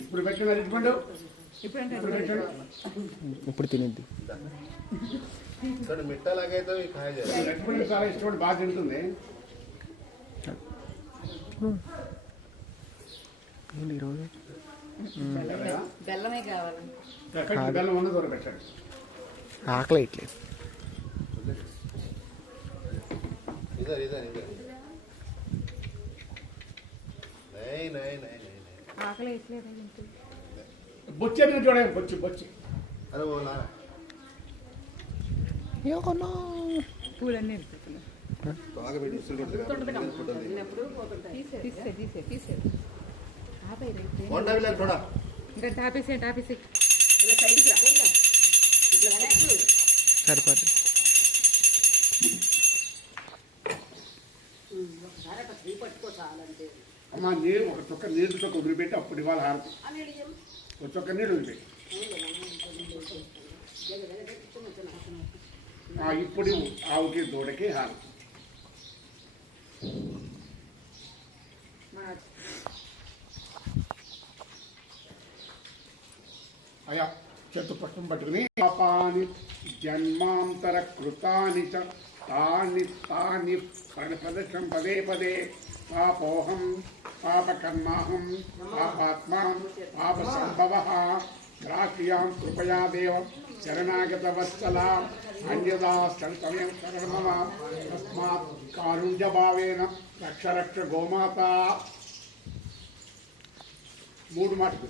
ఇప్పుడు పెట్టినారు ఇటువంటి ఇప్పుడు తినేది బాగా తింటుంది. ఈరోజు? ఆకలి పూలన్నీ తీసే తీసే తీసే आगे बैठी उसे फोटो दे తీసే తీసే తీసే ఆపేయి రైతే मोटा भी लग थोड़ा ఇంకా టాపేసే టాపేసే సరిపోద్ది అమ్మ నీరు ఒక చుక్క నీరు చుక్క వదిలిపెట్టి అప్పుడు ఇవాళ హారతి ఒక చుక్క నీళ్ళు వదిలిపెట్టి ఆ, ఇప్పుడు ఆవుకి దూడకి హారతి అయా చెట్టు పుష్పం పట్టుకుని పాపాని జన్మాంతర కృతాని చ తాని తాని ప్ర- ప్రదర్శనం పదే పదే పాపోహం పాపకర్మాహం పాపాత్మా పాప సంభవ ద్రాక్షియాం కృపయా దేవ శరణాగత వత్సల అన్యదా సంతమేం శరణమమ తస్మాత్ కారుణ్యభావేన రక్ష రక్ష గోమాత మూడు మాటలు